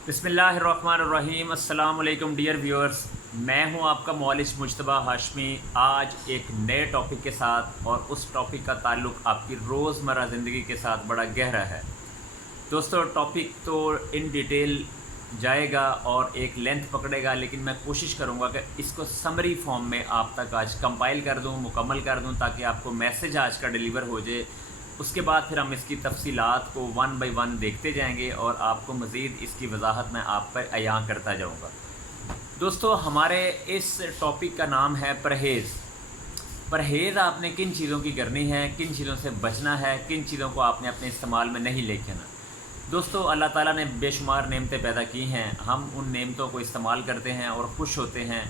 बिस्मिल्लाहिर्रहमानिर्रहीम। अस्सलाम वालेकुम डियर व्यूअर्स, मैं हूं आपका मौलिश मुज्तबा हाशमी। आज एक नए टॉपिक के साथ, और उस टॉपिक का ताल्लुक़ आपकी रोज़मर्रा ज़िंदगी के साथ बड़ा गहरा है। दोस्तों, टॉपिक तो इन डिटेल जाएगा और एक लेंथ पकड़ेगा, लेकिन मैं कोशिश करूंगा कि इसको समरी फॉर्म में आप तक आज कंपाइल कर दूं, मुकम्मल कर दूं, ताकि आपको मैसेज आज का डिलीवर हो जाए। उसके बाद फिर हम इसकी तफसीलात को वन बाई वन देखते जाएंगे और आपको मज़ीद इसकी वजाहत मैं आप पर अयां करता जाऊंगा। दोस्तों, हमारे इस टॉपिक का नाम है परहेज़। परहेज़ आपने किन चीज़ों की करनी है, किन चीज़ों से बचना है, किन चीज़ों को आपने अपने इस्तेमाल में नहीं लेके आना। दोस्तों, अल्लाह ताला ने बेशुमार नेमतें पैदा की हैं, हम उन नेमतों को इस्तेमाल करते हैं और खुश होते हैं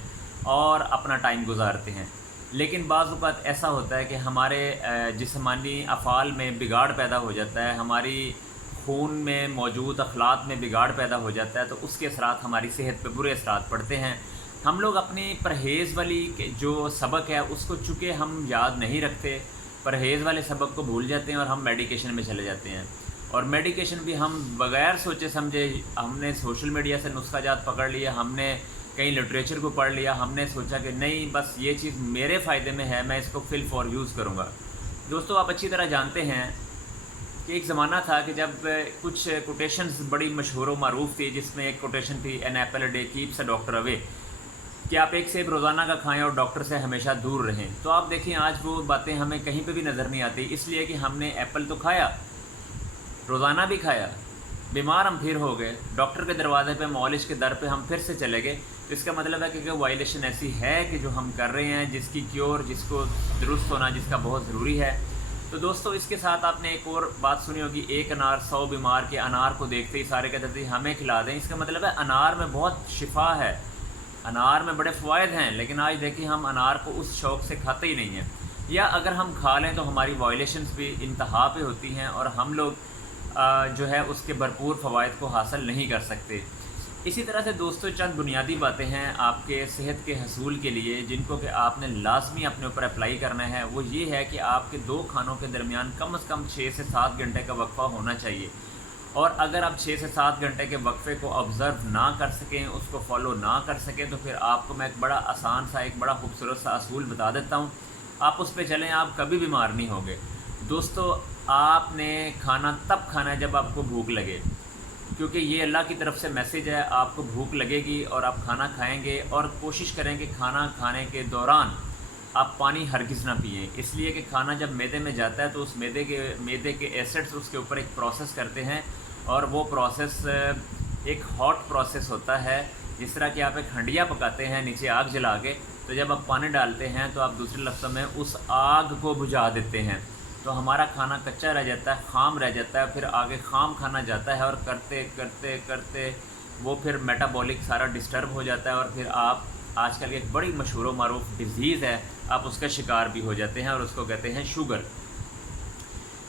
और अपना टाइम गुजारते हैं। लेकिन बाज़ औक़ात ऐसा होता है कि हमारे जिस्मानी अफ़ाल में बिगाड़ पैदा हो जाता है, हमारी खून में मौजूद अखलात में बिगाड़ पैदा हो जाता है, तो उसके असरात हमारी सेहत पे बुरे असरात पड़ते हैं। हम लोग अपनी परहेज़ वाली जो सबक है उसको चूँकि हम याद नहीं रखते, परहेज़ वाले सबक को भूल जाते हैं और हम मेडिकेशन में चले जाते हैं। और मेडिकेशन भी हम बग़ैर सोचे समझे, हमने सोशल मीडिया से नुस्खा जात पकड़ लिया, हमने कहीं लिटरेचर को पढ़ लिया, हमने सोचा कि नहीं बस ये चीज़ मेरे फ़ायदे में है, मैं इसको फिल फॉर यूज़ करूँगा। दोस्तों, आप अच्छी तरह जानते हैं कि एक ज़माना था कि जब कुछ कोटेशंस बड़ी मशहूर व मारूफ़ थी, जिसमें एक कोटेशन थी, an apple a day keeps a doctor away, कि आप एक सेब रोज़ाना का खाएं और डॉक्टर से हमेशा दूर रहें। तो आप देखिए, आज वो बातें हमें कहीं पे भी नज़र नहीं आती, इसलिए कि हमने एप्पल तो खाया, रोज़ाना भी खाया, बीमार हम फिर हो गए, डॉक्टर के दरवाज़े पे, मौलिश के दर पे हम फिर से चले गए। तो इसका मतलब है कि वायलेशन ऐसी है कि जो हम कर रहे हैं, जिसकी क्योर, जिसको दुरुस्त होना, जिसका बहुत ज़रूरी है। तो दोस्तों, इसके साथ आपने एक और बात सुनी होगी, एक अनार 100 बीमार के। अनार को देखते ही सारे कहते थे हमें खिला दें। इसका मतलब है अनार में बहुत शिफा है, अनार में बड़े फ़वाइद हैं, लेकिन आज देखिए हम अनार को उस शौक़ से खाते ही नहीं हैं, या अगर हम खा लें तो हमारी वायलेशंस भी इंतहा पे होती हैं और हम लोग जो है उसके भरपूर फ़वाइद को हासिल नहीं कर सकते। इसी तरह से दोस्तों, चंद बुनियादी बातें हैं आपके सेहत के हसूल के लिए, जिनको कि आपने लाजमी अपने ऊपर अप्लाई करना है। वो ये है कि आपके 2 खानों के दरमियान कम से कम 6 से 7 घंटे का वक्फ़ा होना चाहिए। और अगर आप 6 से 7 घंटे के वक्फ़े को ऑब्ज़र्व ना कर सकें, उसको फॉलो ना कर सकें, तो फिर आपको मैं एक बड़ा आसान सा, एक बड़ा खूबसूरत सा असूल बता देता हूँ, आप उस पर चलें, आप कभी बीमार नहीं होंगे। दोस्तों, आपने खाना तब खाना है जब आपको भूख लगे, क्योंकि ये अल्लाह की तरफ से मैसेज है। आपको भूख लगेगी और आप खाना खाएंगे, और कोशिश करें कि खाना खाने के दौरान आप पानी हरगिज़ ना पिएं, इसलिए कि खाना जब मैदे में जाता है तो उस मैदे के एसिड्स उसके ऊपर एक प्रोसेस करते हैं, और वो प्रोसेस एक हॉट प्रोसेस होता है। जिस तरह कि आप एक हंडिया पकाते हैं नीचे आग जला के, तो जब आप पानी डालते हैं तो आप दूसरे लफ्ज़ों में उस आग को बुझा देते हैं, तो हमारा खाना कच्चा रह जाता है, ख़ाम रह जाता है, फिर आगे ख़ाम खाना जाता है, और करते करते करते वो फिर मेटाबॉलिक सारा डिस्टर्ब हो जाता है, और फिर आप आजकल एक बड़ी मशहूर व मारूफ़ डिज़ीज़ है, आप उसका शिकार भी हो जाते हैं, और उसको कहते हैं शुगर।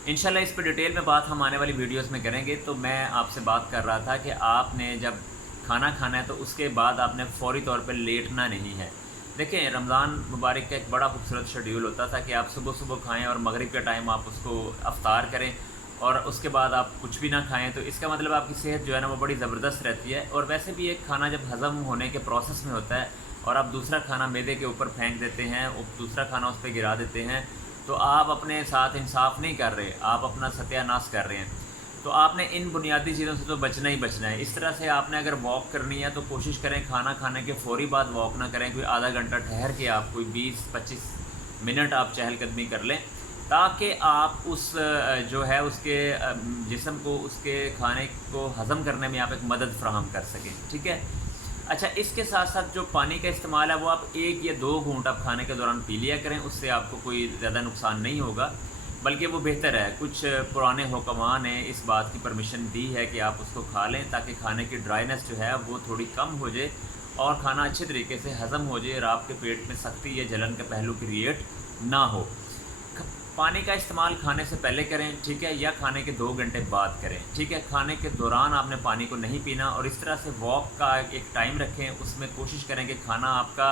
इंशाल्लाह इस पर डिटेल में बात हम आने वाली वीडियोस में करेंगे। तो मैं आपसे बात कर रहा था कि आपने जब खाना खाना है तो उसके बाद आपने फ़ौरी तौर पर लेटना नहीं है। देखें, रमज़ान मुबारक का एक बड़ा खूबसूरत शेड्यूल होता था कि आप सुबह सुबह खाएं और मगरिब के टाइम आप उसको अफ्तार करें, और उसके बाद आप कुछ भी ना खाएं, तो इसका मतलब आपकी सेहत जो है ना वो बड़ी ज़बरदस्त रहती है। और वैसे भी एक खाना जब हज़म होने के प्रोसेस में होता है और आप दूसरा खाना मैदे के ऊपर फेंक देते हैं, दूसरा खाना उस पर गिरा देते हैं, तो आप अपने साथ इंसाफ नहीं कर रहे, आप अपना सत्यानाश कर रहे हैं। तो आपने इन बुनियादी चीज़ों से तो बचना ही बचना है। इस तरह से आपने अगर वॉक करनी है तो कोशिश करें खाना खाने के फ़ौरी बाद वॉक ना करें, कोई आधा घंटा ठहर के आप कोई 20-25 मिनट आप चहलकदमी कर लें, ताकि आप उस जो है उसके जिस्म को उसके खाने को हज़म करने में आप एक मदद फ़राहम कर सकें। ठीक है। अच्छा, इसके साथ साथ जो पानी का इस्तेमाल है वो आप 1 या 2 घूंट आप खाने के दौरान पी लिया करें, उससे आपको कोई ज़्यादा नुकसान नहीं होगा, बल्कि वो बेहतर है। कुछ पुराने हुक्मा ने इस बात की परमिशन दी है कि आप उसको खा लें, ताकि खाने की ड्राइनेस जो है वो थोड़ी कम हो जाए और खाना अच्छे तरीके से हज़म हो जाए, और आपके पेट में सख्ती या जलन का पहलू क्रिएट ना हो। पानी का इस्तेमाल खाने से पहले करें, ठीक है, या खाने के 2 घंटे बाद करें, ठीक है। खाने के दौरान आपने पानी को नहीं पीना, और इस तरह से वॉक का एक टाइम रखें, उसमें कोशिश करें कि खाना आपका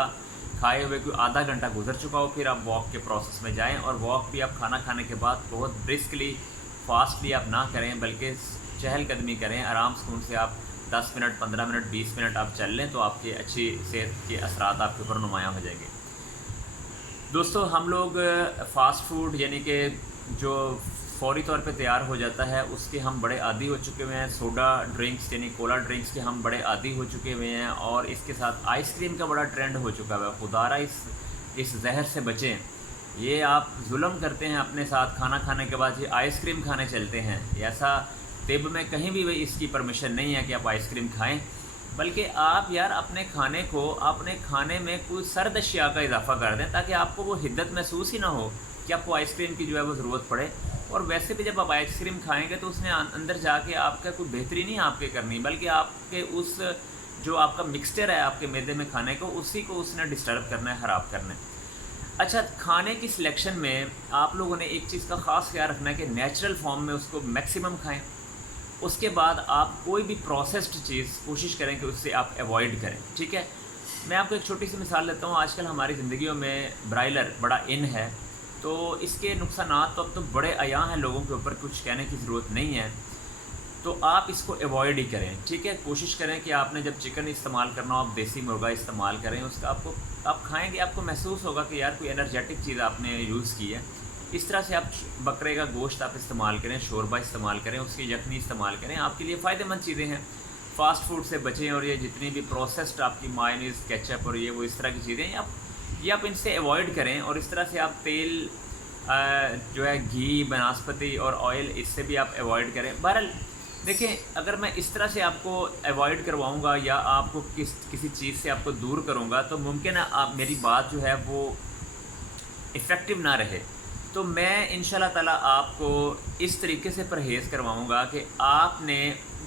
खाए हुए कोई आधा घंटा गुजर चुका हो, फिर आप वॉक के प्रोसेस में जाएं। और वॉक भी आप खाना खाने के बाद बहुत ब्रिस्कली, फास्टली आप ना करें, बल्कि चहलकदमी करें, आराम सुकून से आप 10 मिनट 15 मिनट 20 मिनट आप चल लें तो आपकी अच्छी सेहत के असरात आपके ऊपर नुमायाँ हो जाएंगे। दोस्तों हम लोग फ़ास्ट फूड यानी कि जो फ़ौरी तौर पे तैयार हो जाता है उसके हम बड़े आदी हो चुके हुए हैं। सोडा ड्रिंक्स यानी कोला ड्रिंक्स के हम बड़े आदी हो चुके हुए हैं और इसके साथ आइसक्रीम का बड़ा ट्रेंड हो चुका है। खुदारा इस जहर से बचें। ये आप जुल्म करते हैं अपने साथ, खाना खाने के बाद ये आइसक्रीम खाने चलते हैं। ऐसा तिब में कहीं भी इसकी परमिशन नहीं है कि आप आइसक्रीम खाएं, बल्कि आप यार अपने खाने में कोई सर्द अशिया का इजाफा कर दें ताकि आपको वो हिद्दत महसूस ही ना हो कि आपको आइसक्रीम की जो है वो ज़रूरत पड़े। और वैसे भी जब आप आइसक्रीम खाएंगे तो उसने अंदर जाके आपका कोई बेहतरी नहीं आपके करनी, बल्कि आपके उस जो आपका मिक्सचर है आपके मैदे में खाने को, उसी को उसने डिस्टर्ब करना है, ख़राब करना है। अच्छा, खाने की सिलेक्शन में आप लोगों ने एक चीज़ का ख़ास ख्याल रखना है कि नेचुरल फॉर्म में उसको मैक्सिमम खाएं। उसके बाद आप कोई भी प्रोसेस्ड चीज़ कोशिश करें कि उससे आप अवॉइड करें, ठीक है। मैं आपको एक छोटी सी मिसाल लेता हूँ। आजकल हमारी ज़िंदगियों में ब्रायलर बड़ा इन है, तो इसके नुकसानात तो अब तो बड़े आया हैं लोगों के ऊपर, कुछ कहने की ज़रूरत नहीं है। तो आप इसको अवॉइड ही करें, ठीक है। कोशिश करें कि आपने जब चिकन इस्तेमाल करना हो आप देसी मुर्गा इस्तेमाल करें। उसका आप खाएंगे आपको महसूस होगा कि यार कोई एनर्जेटिक चीज़ आपने यूज़ की है। इस तरह से आप बकरे का गोश्त आप इस्तेमाल करें, शोरबा इस्तेमाल करें, उसकी यखनी इस्तेमाल करें, आपके लिए फ़ायदेमंद चीज़ें हैं। फ़ास्ट फूड से बचें और ये जितनी भी प्रोसेस्ड आपकी मायोनीज़, केचप और ये वो इस तरह की चीज़ें आप इनसे अवॉइड करें। और इस तरह से आप तेल जो है घी, बनस्पति और ऑयल, इससे भी आप अवॉइड करें। बहरहाल देखें, अगर मैं इस तरह से आपको अवॉइड करवाऊँगा या आपको किसी चीज़ से आपको दूर करूँगा तो मुमकिन है आप मेरी बात जो है वो इफ़ेक्टिव ना रहे। तो मैं इंशाल्लाह ताला आपको इस तरीके से परहेज़ करवाऊँगा कि आपने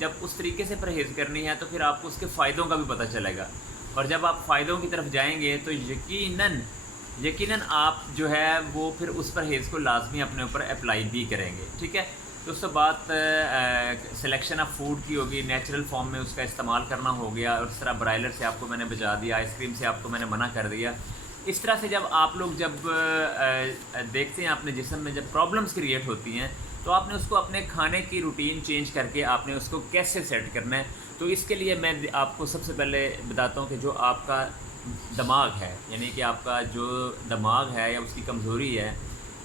जब उस तरीके से परहेज़ करनी है तो फिर आपको उसके फ़ायदों का भी पता चलेगा। और जब आप फ़ायदों की तरफ जाएंगे तो यकीनन आप जो है वो फिर उस परहेज़ को लाजमी अपने ऊपर अप्लाई भी करेंगे, ठीक है। तो उसके बाद सिलेक्शन ऑफ फूड की होगी, नेचुरल फॉर्म में उसका इस्तेमाल करना हो गया। और इस तरह ब्रायलर से आपको मैंने बचा दिया, आइसक्रीम से आपको मैंने मना कर दिया। इस तरह से जब आप लोग देखते हैं अपने जिस्म में जब प्रॉब्लम्स क्रिएट होती हैं तो आपने उसको अपने खाने की रूटीन चेंज करके आपने उसको कैसे सेट करना है। तो इसके लिए मैं आपको सबसे पहले बताता हूँ कि जो आपका दिमाग है, यानी कि आपका जो दिमाग है या उसकी कमज़ोरी है,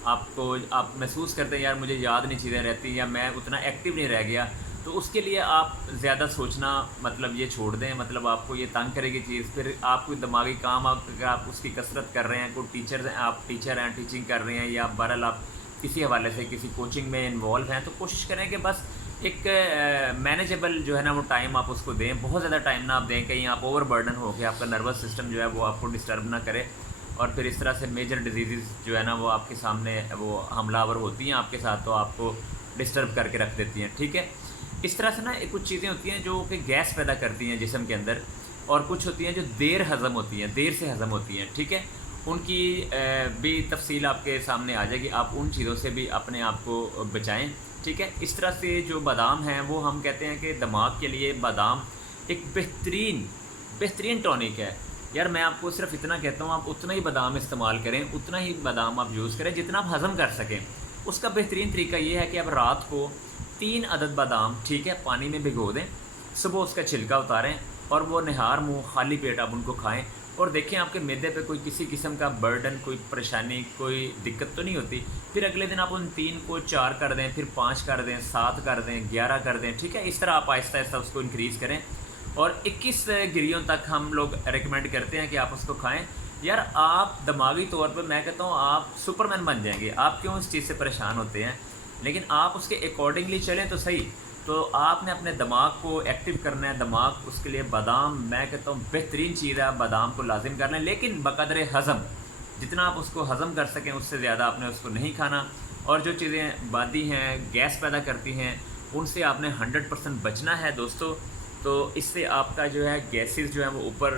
आप महसूस करते हैं यार मुझे याद नहीं चीज़ें रहती या मैं उतना एक्टिव नहीं रह गया, तो उसके लिए आप ज़्यादा सोचना मतलब ये छोड़ दें। मतलब आपको ये तंग करेगी चीज़, फिर आप कोई दिमागी काम अगर आप उसकी कसरत कर रहे हैं, कोई टीचर हैं टीचिंग कर रहे हैं, या बहरहाल आप किसी हवाले से किसी कोचिंग में इन्वॉल्व हैं, तो कोशिश करें कि बस एक मैनेजेबल जो है ना वो टाइम आप उसको दें। बहुत ज़्यादा टाइम ना आप दें, कहीं आप ओवर बर्डन हो के आपका नर्वस सिस्टम जो है वो आपको डिस्टर्ब ना करे और फिर इस तरह से मेजर डिजीज़ जो है ना वो आपके सामने वो हमलावर होती हैं आपके साथ, तो आपको डिस्टर्ब करके रख देती हैं, ठीक है। इस तरह से ना कुछ चीज़ें होती हैं जो कि गैस पैदा करती हैं जिस्म के अंदर, और कुछ होती हैं जो देर से हज़म होती हैं, ठीक है। उनकी भी तफसील आपके सामने आ जाएगी, आप उन चीज़ों से भी अपने आप को बचाएं, ठीक है। इस तरह से जो बादाम हैं वो हम कहते हैं कि दिमाग के लिए बादाम एक बेहतरीन टॉनिक है। यार मैं आपको सिर्फ इतना कहता हूँ, आप उतना ही बादाम इस्तेमाल करें, उतना ही बादाम आप यूज़ करें जितना आप हज़म कर सकें। उसका बेहतरीन तरीका ये है कि आप रात को 3 अदद बादाम, ठीक है, पानी में भिगो दें, सुबह उसका छिलका उतारें और वो निहार मुँह खाली पेट आप उनको खाएं और देखें आपके मैदे पे कोई किसी किस्म का बर्डन, कोई परेशानी, कोई दिक्कत तो नहीं होती। फिर अगले दिन आप उन 3 को 4 कर दें, फिर 5 कर दें, 7 कर दें, 11 कर दें, ठीक है। इस तरह आप आहिस्ता आहिस्ता उसको इंक्रीज़ करें और 21 गिरियों तक हम लोग रिकमेंड करते हैं कि आप उसको खाएं। यार आप दिमागी तौर पे मैं कहता हूँ आप सुपरमैन बन जाएंगे। आप क्यों इस चीज़ से परेशान होते हैं, लेकिन आप उसके अकॉर्डिंगली चलें तो सही। तो आपने अपने दिमाग को एक्टिव करना है, दिमाग उसके लिए बादाम मैं कहता हूँ बेहतरीन चीज़ है। आप बादाम को लाजिम कर लें, लेकिन बकदर हज़म, जितना आप उसको हज़म कर सकें उससे ज़्यादा आपने उसको नहीं खाना। और जो चीज़ें बादी हैं, गैस पैदा करती हैं, उनसे आपने 100% बचना है दोस्तों। तो इससे आपका जो है गैसेस जो है वो ऊपर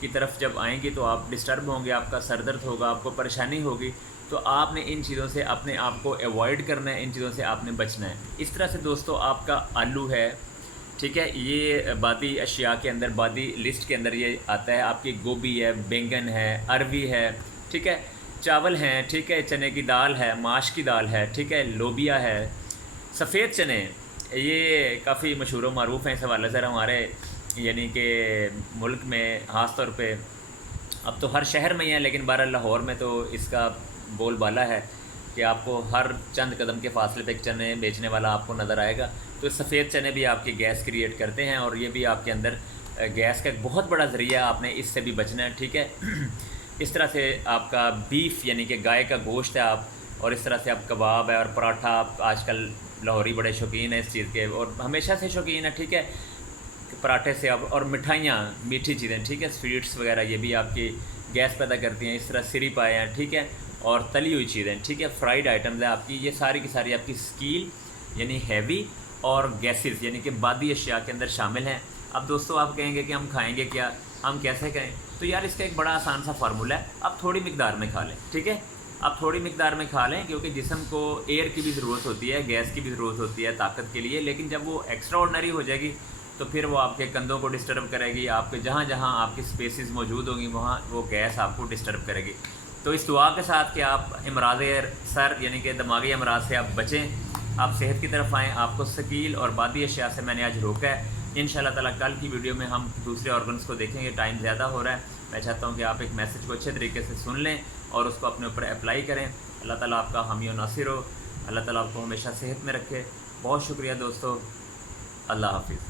की तरफ जब आएंगी तो आप डिस्टर्ब होंगे, आपका सर दर्द होगा, आपको परेशानी होगी। तो आपने इन चीज़ों से अपने आप को अवॉइड करना है, इन चीज़ों से आपने बचना है। इस तरह से दोस्तों आपका आलू है, ठीक है, ये बादी अशिया के अंदर, बादी लिस्ट के अंदर ये आता है। आपकी गोभी है, बैंगन है, अरवी है, ठीक है, चावल हैं, ठीक है, चने की दाल है, माश की दाल है, ठीक है, लोबिया है, सफ़ेद चने, یہ کافی مشہور و معروف ہیں اس حوالے سے ہمارے یعنی کہ ملک میں خاص طور پہ، اب تو ہر شہر میں ہی ہے لیکن بہرحال لاہور میں تو اس کا بول بالا ہے کہ آپ کو ہر چند قدم کے فاصلے پہ ایک چنے بیچنے والا آپ کو نظر آئے گا۔ تو سفید چنے بھی آپ کی گیس کریٹ کرتے ہیں اور یہ بھی آپ کے اندر گیس کا ایک بہت بڑا ذریعہ، آپ نے اس سے بھی بچنا ہے، ٹھیک ہے۔ اس طرح سے آپ کا بیف یعنی کہ گائے کا گوشت ہے آپ، اور اس طرح سے آپ کباب ہے اور پراٹھا، آپ آج کل لاہوری بڑے شوقین ہیں اس چیز کے اور ہمیشہ سے شوقین ہیں، ٹھیک ہے، پراٹھے سے آپ، اور مٹھائیاں میٹھی چیزیں، ٹھیک ہے، سویٹس وغیرہ یہ بھی آپ کی گیس پیدا کرتی ہیں۔ اس طرح سری پائے ہیں، ٹھیک ہے، اور تلی ہوئی چیزیں، ٹھیک ہے، فرائیڈ آئٹمز ہیں آپ کی، یہ ساری کی ساری آپ کی اسکیل یعنی ہیوی اور گیسز یعنی کہ بادی اشیاء کے اندر شامل ہیں۔ اب دوستو آپ کہیں گے کہ ہم کھائیں گے کیا، ہم کیسے کریں؟ تو یار اس کا ایک بڑا آسان سا فارمولہ ہے، آپ تھوڑی مقدار میں کھا لیں، ٹھیک ہے، آپ تھوڑی مقدار میں کھا لیں کیونکہ جسم کو ایئر کی بھی ضرورت ہوتی ہے، گیس کی بھی ضرورت ہوتی ہے طاقت کے لیے، لیکن جب وہ ایکسٹرا آرڈنری ہو جائے گی تو پھر وہ آپ کے کندھوں کو ڈسٹرب کرے گی، آپ کے جہاں جہاں آپ کی سپیسز موجود ہوں گی وہاں وہ گیس آپ کو ڈسٹرب کرے گی۔ تو اس دعا کے ساتھ کہ آپ امراض سر یعنی کہ دماغی امراض سے آپ بچیں، آپ صحت کی طرف آئیں، آپ کو ثقیل اور بادی اشیاء سے میں نے آج روکا ہے۔ انشاءاللہ تعالیٰ کل کی ویڈیو میں ہم دوسرے آرگنس کو دیکھیں گے، ٹائم زیادہ ہو رہا ہے، میں چاہتا ہوں کہ آپ ایک میسج کو اچھے طریقے سے سن لیں اور اس کو اپنے اوپر اپلائی کریں۔ اللہ تعالیٰ آپ کا حامی و ناصر ہو، اللہ تعالیٰ آپ کو ہمیشہ صحت میں رکھے۔ بہت شکریہ دوستو، اللہ حافظ۔